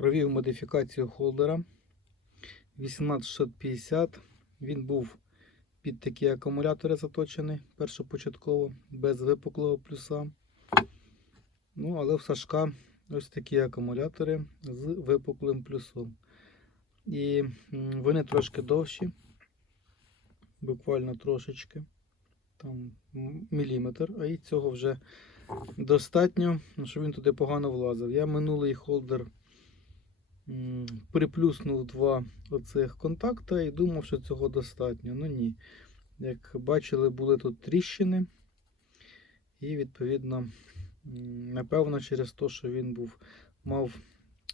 провів модифікацію холдера 18650. Він був під такі акумулятори заточений першопочатково, без випуклого плюса. Ну, але в Сашка ось такі акумулятори з випуклим плюсом. І вони трошки довші, буквально трошечки, там міліметр, а і цього вже достатньо, щоб він туди погано влазив. Я минулий холдер приплюснув два оцих контакта і думав, що цього достатньо. Ну ні. Як бачили, були тут тріщини, і відповідно, напевно, через те, що він був, мав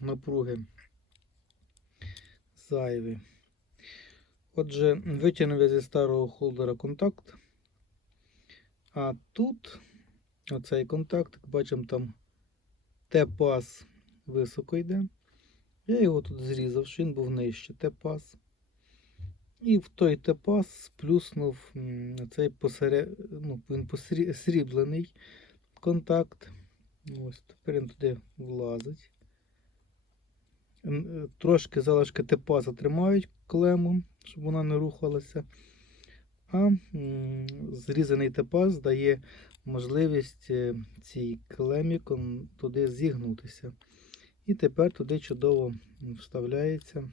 напруги зайві. Отже, витягнув я зі старого холдера контакт. А тут оцей контакт, як бачимо, там Т-пас високо йде. Я його тут зрізав, що він був нижче Т-пас. І в той Т-пас сплюснув цей посере... ну, він посрі- сріблений контакт. Ось тепер він туди влазить. Е, Трошки залишки Т-паса тримають клему, щоб вона не рухалася. А зрізаний Т-пас дає можливість е, цій клемі туди зігнутися. І тепер туди чудово вставляється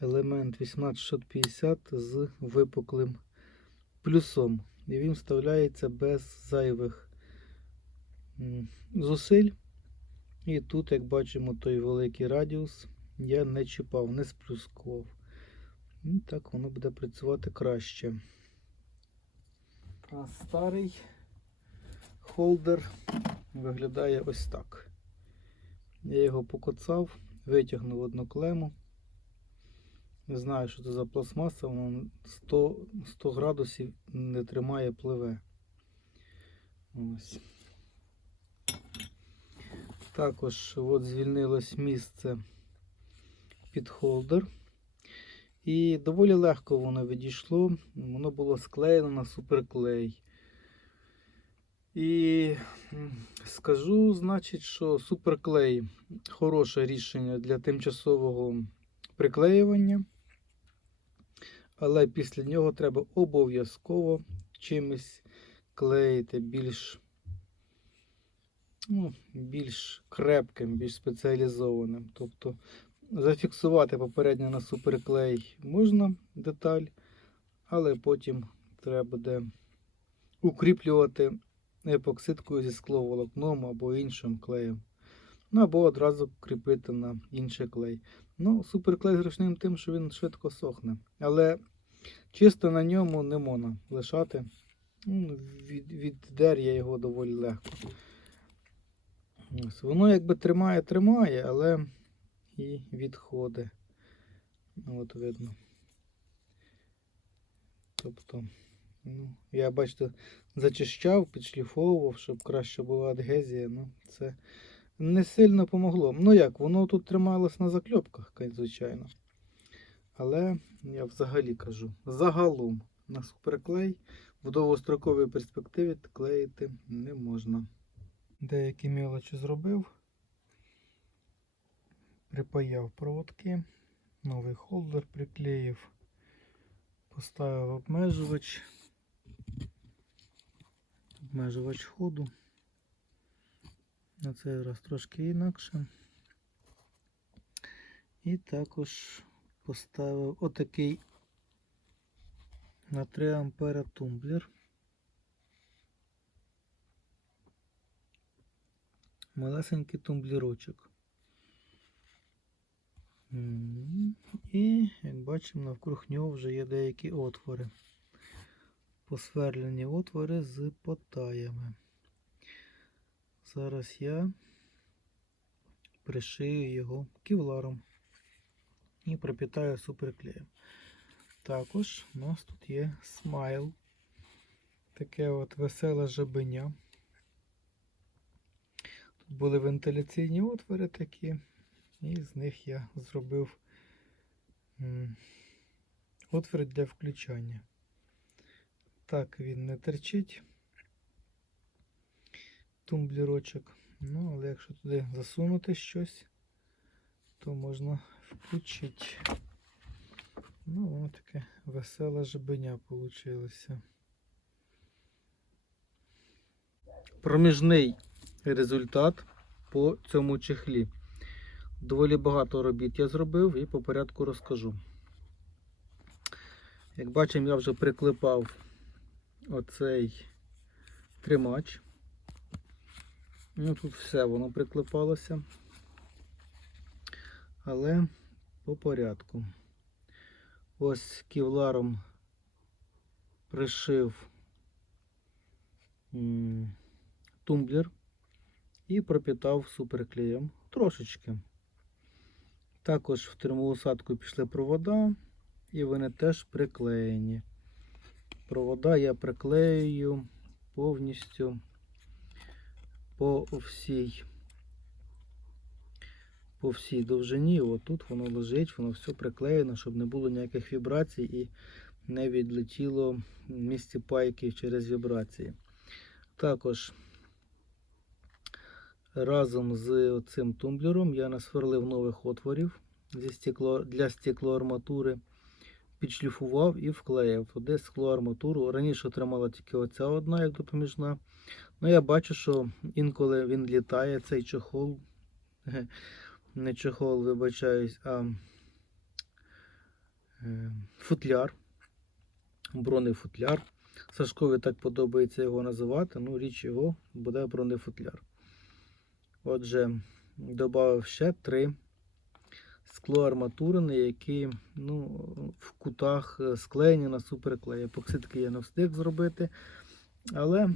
елемент 18650 з випуклим плюсом. І він вставляється без зайвих зусиль. І тут, як бачимо, той великий радіус я не чіпав, не сплюскував. І так воно буде працювати краще. А старий холдер виглядає ось так. Я його покоцав, витягнув одну клему. Не знаю, що це за пластмаса, воно 100, 100 градусів не тримає, пливе. Ось. Також от звільнилось місце під холдер. І доволі легко воно відійшло. Воно було склеєно на суперклей. І скажу, значить, що суперклей хороше рішення для тимчасового приклеювання. Але після нього треба обов'язково чимось клеїти більш, ну, більш крепким, більш спеціалізованим. Тобто зафіксувати попередньо на суперклей можна деталь, але потім треба буде укріплювати епоксидкою зі скловолокном або іншим клеєм. Ну або одразу кріпити на інший клей. Ну, суперклей зручним тим, що він швидко сохне. Але чисто на ньому не можна лишати. Ну, Від, віддер я його доволі легко. Ось, воно якби тримає, тримає, але і відходи. От видно. Тобто, ну, я бачите, зачищав, підшліфовував, щоб краще була адгезія. Ну, це не сильно помогло. Ну як, воно тут трималось на закльопках, звичайно. Але я взагалі кажу, загалом на суперклей в довгостроковій перспективі клеїти не можна. Деякі мелочі зробив. Припаяв проводки, новий холдер приклеїв, поставив обмежувач, обмежувач ходу. На цей раз трошки інакше. І також поставив отакий на 3 ампера тумблер. Малесенький тумблерочок. І, як бачимо, навкруг нього вже є деякі отвори. Посверлені отвори з потаями. Зараз я пришию його кевларом і пропитаю суперклеєм. Також у нас тут є смайл. Таке от веселе жабеня. Тут були вентиляційні отвори такі, і з них я зробив отвір для включання. Так він не терчить тумблірочок. Ну, але якщо туди засунути щось, то можна включити. Ну, воно таке веселе жабеня вийшло. Проміжний результат по цьому чехлі. Доволі багато робіт я зробив і по порядку розкажу. Як бачимо, я вже приклепав оцей тримач. Ну, тут все воно приклепалося. Але по порядку. Ось ківларом пришив тумблер і пропітав суперклеєм трошечки. Також в термоусадку пішли провода, і вони теж приклеєні. Провода я приклеюю повністю по всій по всій довжині. Отут воно лежить, воно все приклеєно, щоб не було ніяких вібрацій і не відлетіло місці пайки через вібрації. Також разом з цим тумблером я насверлив нових отворів для стеклоарматури, підшліфував і вклеїв туди склоарматуру. Раніше тримала тільки оця одна, як допоміжна. Ну, я бачу, що інколи він літає, цей чохол. Не чохол, вибачаюсь, а е, футляр, бронефутляр. Сашкові так подобається його називати, ну, річ його буде бронефутляр. Отже, додав ще три склоарматурини, які ну, в кутах е, склеєні на суперклей. Епоксидки я не встиг зробити, але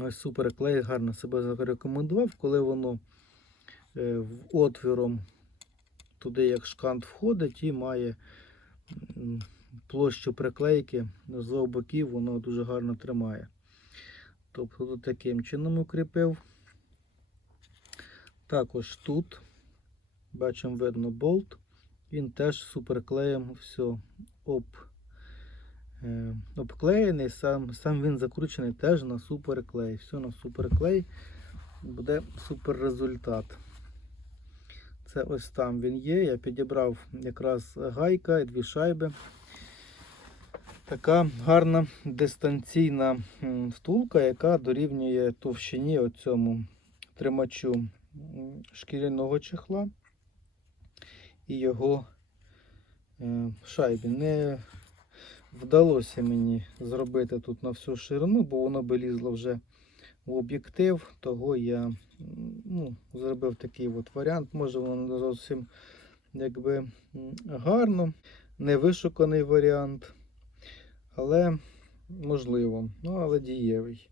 ось суперклей гарно себе зарекомендував, коли воно е, в отвіром туди як шкант входить і має площу приклейки з двох боків, воно дуже гарно тримає. Тобто таким чином укріпив. Також тут бачимо видно болт. Він теж суперклеєм все об, е, обклеєний, сам, сам він закручений теж на суперклей. Все на суперклей буде супер результат. Це ось там він є. Я підібрав якраз гайка і дві шайби. Така гарна дистанційна втулка, яка дорівнює товщині оцьому тримачу шкіряного чехла і його е, шайбі. Не вдалося мені зробити тут на всю ширину, бо воно би лізло вже в об'єктив, того я ну, зробив такий от варіант. Може воно не зовсім якби гарно, невишуканий варіант, але можливо, ну але дієвий.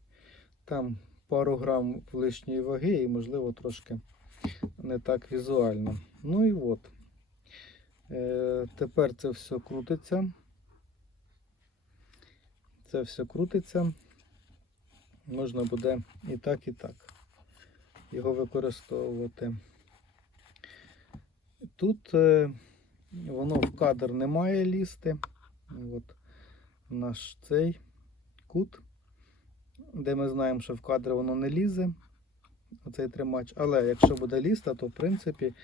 Там пару грам лишньої ваги і, можливо, трошки не так візуально. Ну і от. Е, тепер це все крутиться. Це все крутиться. Можна буде і так, і так його використовувати. Тут е, воно в кадр не має лізти. От наш цей кут, де ми знаємо, що в кадр воно не лізе, оцей тримач. Але якщо буде лізти, то в принципі,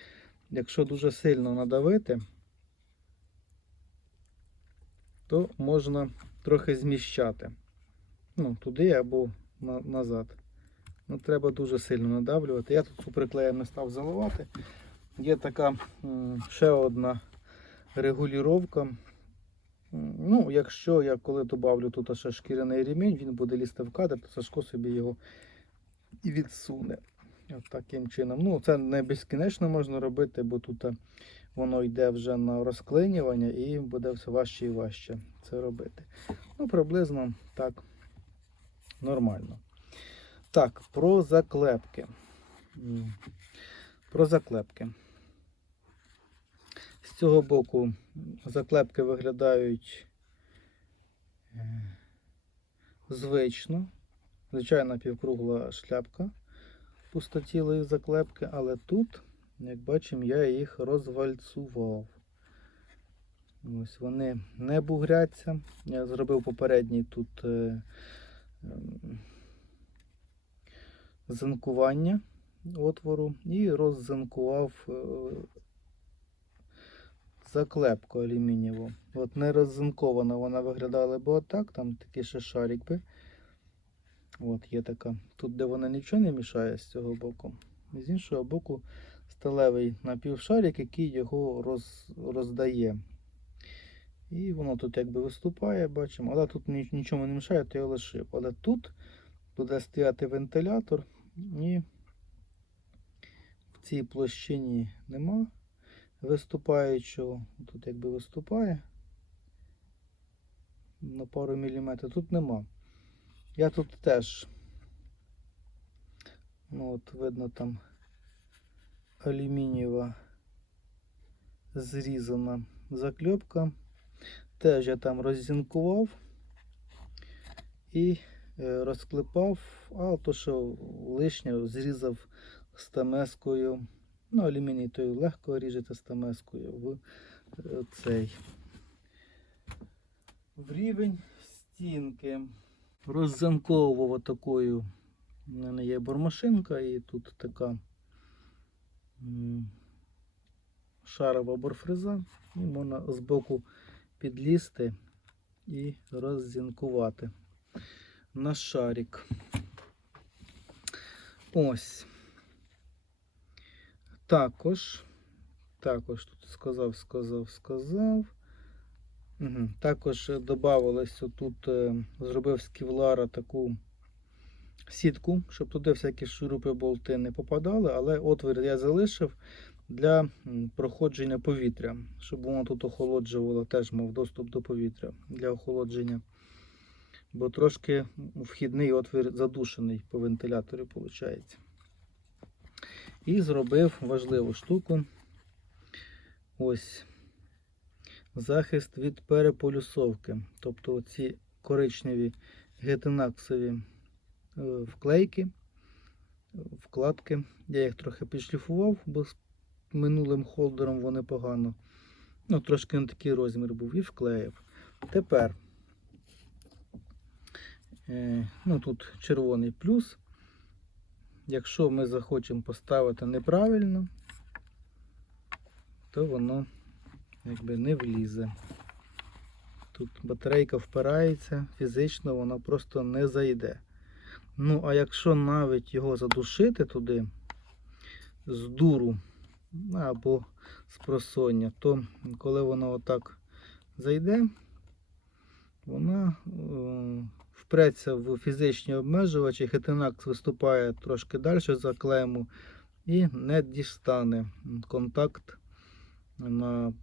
якщо дуже сильно надавити, то можна трохи зміщати. Ну, туди або на- назад. Ну, треба дуже сильно надавлювати. Я тут суперклеєм не став заливати. Є така ще одна регулювання. Ну, якщо я коли добавлю тут ще шкіряний ремінь, він буде лізти в кадр, то Сашко собі його і відсуне. От таким чином. Ну, це не безкінечно можна робити, бо тут е, воно йде вже на розклинювання і буде все важче і важче це робити. Ну, приблизно так нормально. Так, про заклепки. Про заклепки. З цього боку заклепки виглядають е, звично. Звичайна півкругла шляпка пустотілої заклепки, але тут, як бачимо, я їх розвальцував. Ось вони не бугряться. Я зробив попередній тут е, ем, зинкування отвору і роззинкував е, заклепку алюмінієву. От не роззинкована вона виглядала би отак, там такий ще шарик. От є така. Тут, де вона нічого не мішає з цього боку. З іншого боку сталевий напівшарик, який його роз, роздає. І воно тут якби виступає, бачимо. Але тут ні- нічого не мішає, то я лишив. Але тут буде стояти вентилятор і в цій площині нема виступаючого. Тут якби виступає на пару міліметрів. Тут нема. Я тут теж. Ну от видно там алюмінієва зрізана закльопка. Теж я там роззінкував і е, розклепав, а то, що лишнє зрізав стамескою. Ну, алюміній той легко ріжете стамескою в е, цей в рівень стінки. Роззанковував такою. У мене є бормашинка і тут така шарова борфреза. І можна збоку підлізти і роззінкувати на шарик. Ось. Також, також тут сказав, сказав, сказав. Угу. Також додавалось тут, е, зробив з кевлара таку сітку, щоб туди всякі шурупи болти не попадали, але отвір я залишив для проходження повітря, щоб воно тут охолоджувало, теж мав доступ до повітря для охолодження. Бо трошки вхідний отвір задушений по вентиляторі, виходить. І зробив важливу штуку. Ось захист від переполюсовки. Тобто ці коричневі гетинаксові вклейки, е, вкладки. Я їх трохи підшліфував, бо з минулим холдером вони погано. Ну, трошки не такий розмір був і вклеїв. Тепер е, ну, тут червоний плюс. Якщо ми захочемо поставити неправильно, то воно якби не влізе. Тут батарейка впирається, фізично вона просто не зайде. Ну, а якщо навіть його задушити туди з дуру або з просоння, то коли воно отак зайде, вона е, впреться в фізичні обмежувачі, хетинакс виступає трошки далі за клейму і не дістане контакт на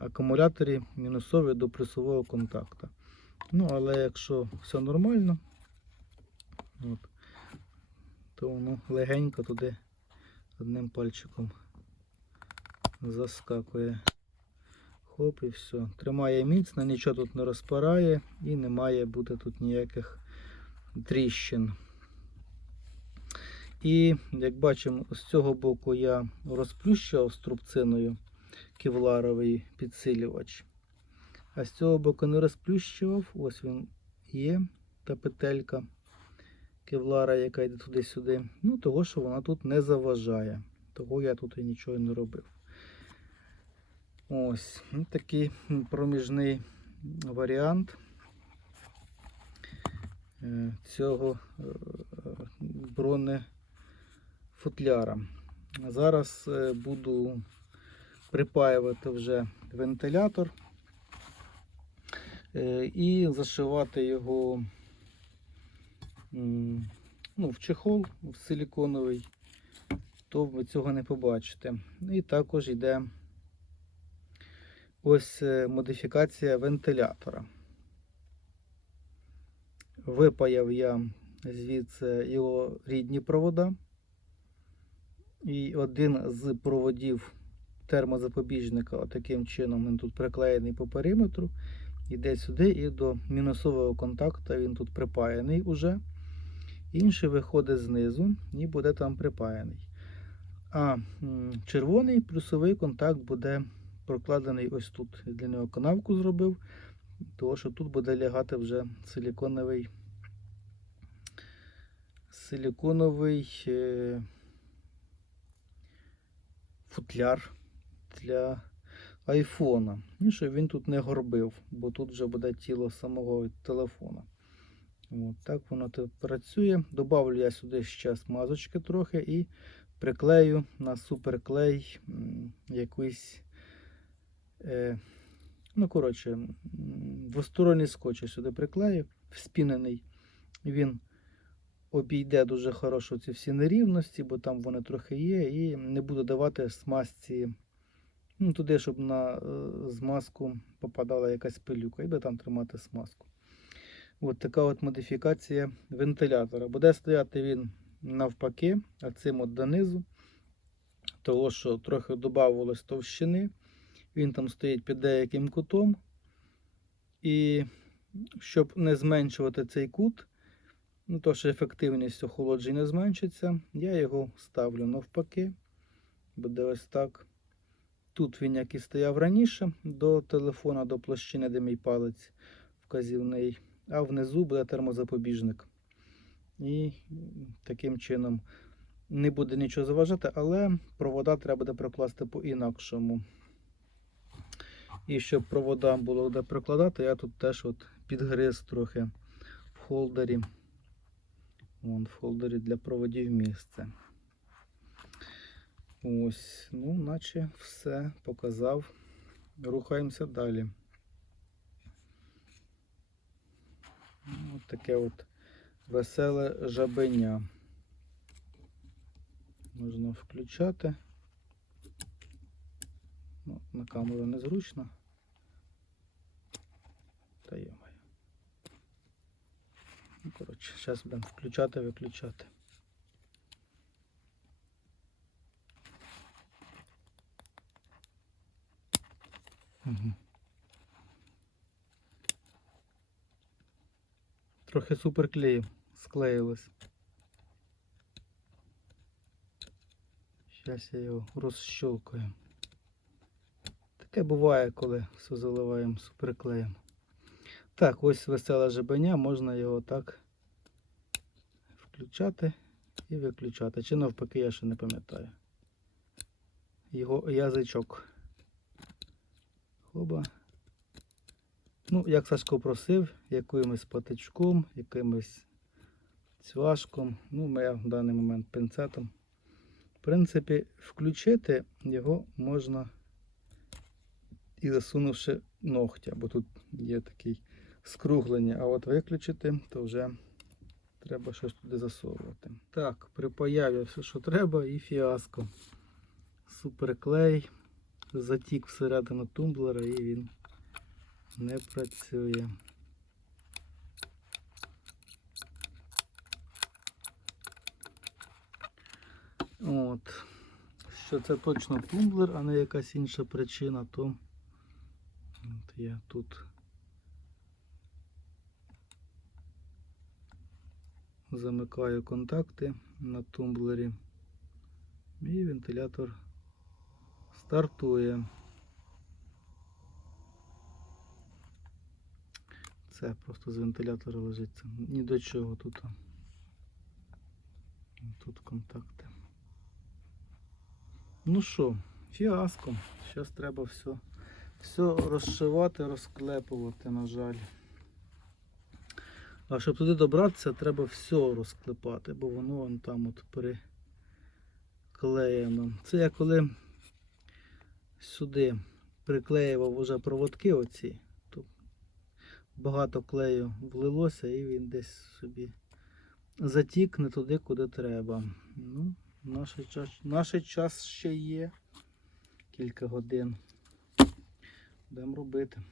акумуляторі мінусовий до плюсового контакту. Ну, але якщо все нормально, от, то воно легенько туди одним пальчиком заскакує. Хоп і все. Тримає міцно, нічого тут не розпирає і не має бути тут ніяких тріщин. І як бачимо, з цього боку я розплющував струбциною кевларовий підсилювач. А з цього боку не розплющував. Ось він є, та петелька кевлара, яка йде туди-сюди. Ну, того, що вона тут не заважає. Того я тут і нічого не робив. Ось ну, такий проміжний варіант е, цього е, бронефутляра. Зараз е, буду припаювати вже вентилятор і зашивати його ну, в чехол в силіконовий, то ви цього не побачите. І також йде ось е, модифікація вентилятора. Випаяв я звідси його рідні провода. І один з проводів термозапобіжника, отаким чином він тут приклеєний по периметру. Іде сюди і до мінусового контакту він тут припаяний уже. Інший виходить знизу і буде там припаяний. А червоний плюсовий контакт буде прокладений ось тут. Я для нього канавку зробив, тому що тут буде лягати вже силіконовий силіконовий е, футляр для айфона. І щоб він тут не горбив, бо тут вже буде тіло самого телефона. От, так воно працює. Добавлю я сюди ще смазочки трохи і приклею на суперклей якийсь. Е, ну, коротше, двосторонній скотч я сюди приклею, вспінений. Він обійде дуже хорошо ці всі нерівності, бо там вони трохи є, і не буде давати смазці ну, туди, щоб на е, змазку попадала якась пилюка, і буде там тримати смазку. От така от модифікація вентилятора. Буде стояти він навпаки, а цим от донизу, того, що трохи додавалось товщини. Він там стоїть під деяким кутом. І щоб не зменшувати цей кут, ну, то що ефективність охолодження зменшиться, я його ставлю навпаки. Буде ось так. Тут він, як і стояв раніше, до телефона, до площини, де мій палець вказівний, а внизу буде термозапобіжник. І таким чином не буде нічого заважати, але провода треба буде прокласти по-інакшому. І щоб провода було де прокладати, я тут теж от підгриз трохи в холдері. Вон в холдері для проводів місце. Ось, ну, наче все показав. Рухаємося далі. Ну, От таке от веселе жабеня. Можна включати. Ну, на камеру незручно. Та йомаю. Ну, коротше, зараз будемо включати, виключати. Угу. Трохи суперклеїв склеїлось. Зараз я його розщолкаю. Таке буває, коли все заливаємо суперклеєм. Так, ось веселе жабеня, можна його так включати і виключати. Чи навпаки, я ще не пам'ятаю. Його язичок. Хоба. Ну, як Сашко просив, якимось патичком, якимось цвашком. Ну, я в даний момент пінцетом. В принципі, включити його можна і засунувши ногтя, бо тут є такий скруглення, а от виключити, то вже треба щось туди засовувати. Так, припаяв я все, що треба, і фіаско. Суперклей, затік всередину тумблера і він не працює. От. Що це точно тумблер, а не якась інша причина, то от я тут замикаю контакти на тумблері і вентилятор стартує. Це просто з вентилятора лежиться. Ні до чого тут. Тут контакти. Ну що, фіаско. Зараз треба все, все розшивати, розклепувати, на жаль. А щоб туди добратися, треба все розклепати, бо воно вон там от приклеєно. Це я коли сюди приклеював вже проводки оці, багато клею влилося і він десь собі затік не туди, куди треба. Ну, наш час, наш час ще є. Кілька годин. Будемо робити.